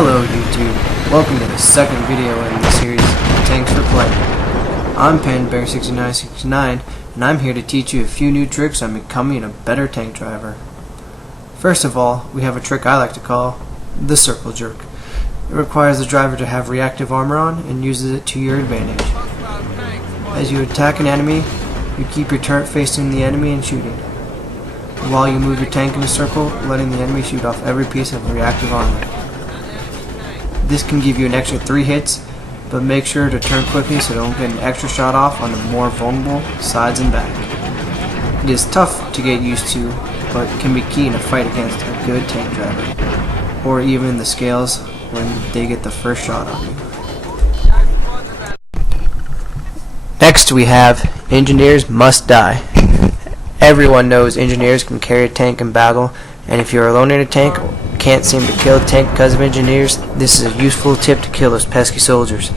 Hello YouTube, welcome to the second video in the series Tanks for Play. I'm PandaBear6969 and I'm here to teach you a few new tricks on becoming a better tank driver. First of all, we have a trick I like to call the circle jerk. It requires the driver to have reactive armor on and uses it to your advantage. As you attack an enemy, you keep your turret facing the enemy and shooting, while you move your tank in a circle, letting the enemy shoot off every piece of reactive armor. This can give you an extra 3 hits, but make sure to turn quickly so you don't get an extra shot off on the more vulnerable sides and back. It is tough to get used to, but can be key in a fight against a good tank driver, or even the scales when they get the first shot on you. Next we have Engineers Must Die. Everyone knows engineers can carry a tank in battle, and if you're alone in a tank, can't seem to kill a tank because of engineers, this is a useful tip to kill those pesky soldiers.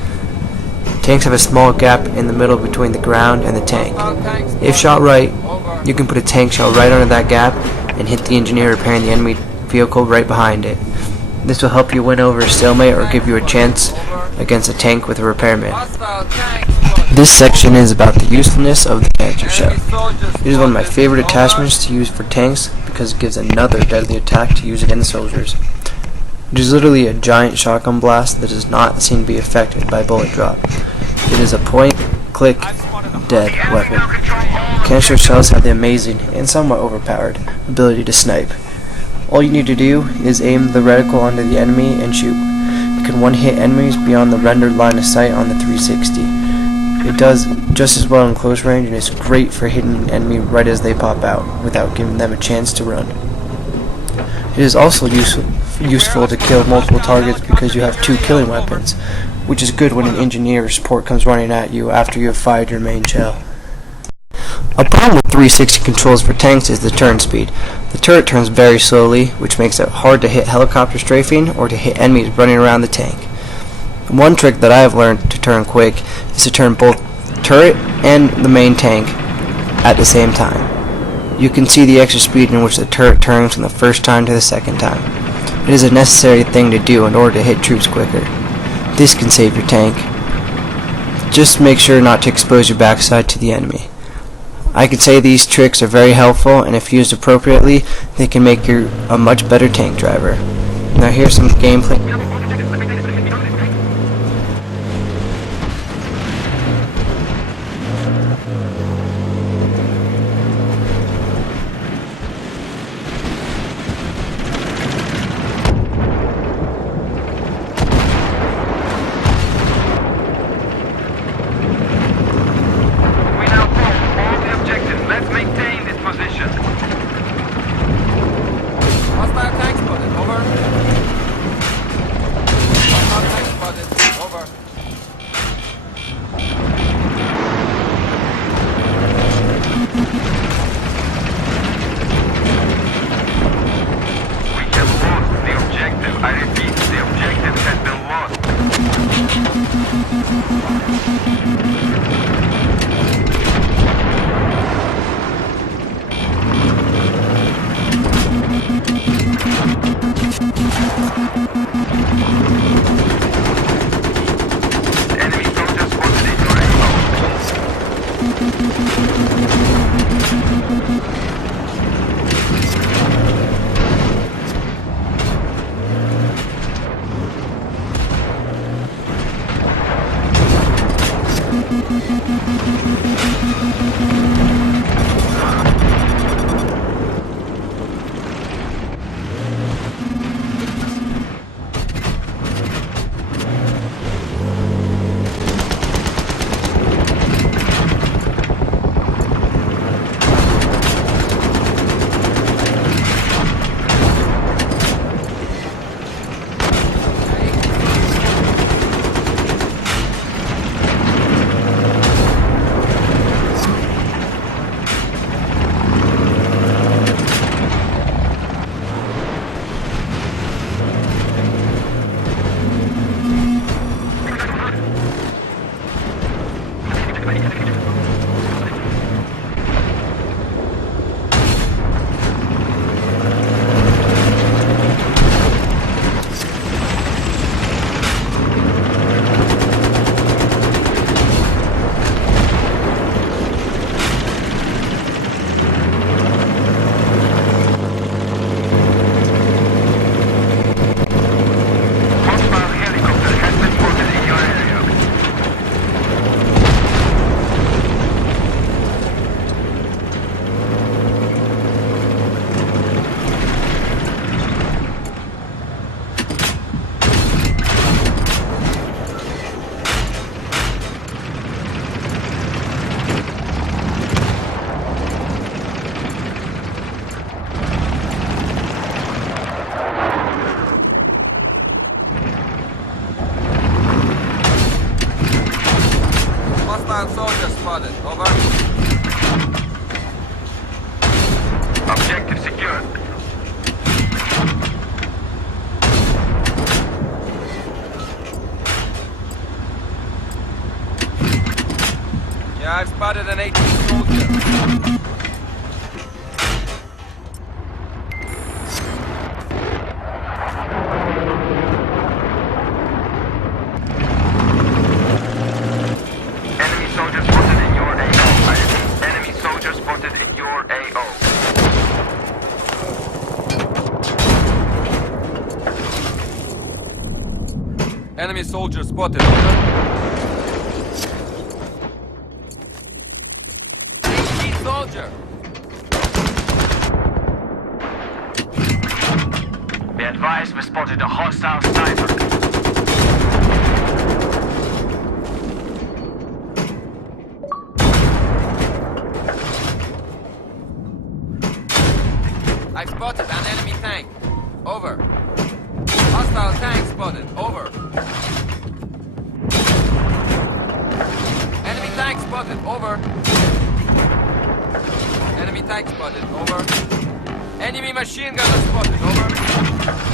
Tanks have a small gap in the middle between the ground and the tank. If shot right, you can put a tank shell right under that gap and hit the engineer repairing the enemy vehicle right behind it. This will help you win over a stalemate or give you a chance against a tank with a repairman. This section is about the usefulness of the cancer shell. It is one of my favorite attachments to use for tanks because it gives another deadly attack to use against soldiers. It is literally a giant shotgun blast that does not seem to be affected by bullet drop. It is a point-click dead weapon. Cancer shells have the amazing and somewhat overpowered ability to snipe. All you need to do is aim the reticle onto the enemy and shoot. You can one-hit enemies beyond the rendered line of sight on the 360. It does just as well in close range and is great for hitting an enemy right as they pop out, without giving them a chance to run. It is also useful to kill multiple targets because you have 2 killing weapons, which is good when an engineer or support comes running at you after you have fired your main shell. A problem with 360 controls for tanks is the turn speed. The turret turns very slowly, which makes it hard to hit helicopter strafing or to hit enemies running around the tank. One trick that I have learned to turn quick is to turn both the turret and the main tank at the same time. You can see the extra speed in which the turret turns from the first time to the second time. It is a necessary thing to do in order to hit troops quicker. This can save your tank. Just make sure not to expose your backside to the enemy. I could say these tricks are very helpful, and if used appropriately, they can make you a much better tank driver. Now here's some gameplay. spotted. Over. Objective secured. Yeah, I've spotted an 18 soldier. Enemy soldier spotted in your AO. Enemy soldier spotted in your AO. Enemy soldier spotted. Over. 18 soldier. Be advised, we spotted a hostile sniper. I've spotted an enemy tank. Over. Hostile tank spotted. Over. Enemy tank spotted. Over. Enemy tank spotted. Over. Enemy machine gunner spotted. Over.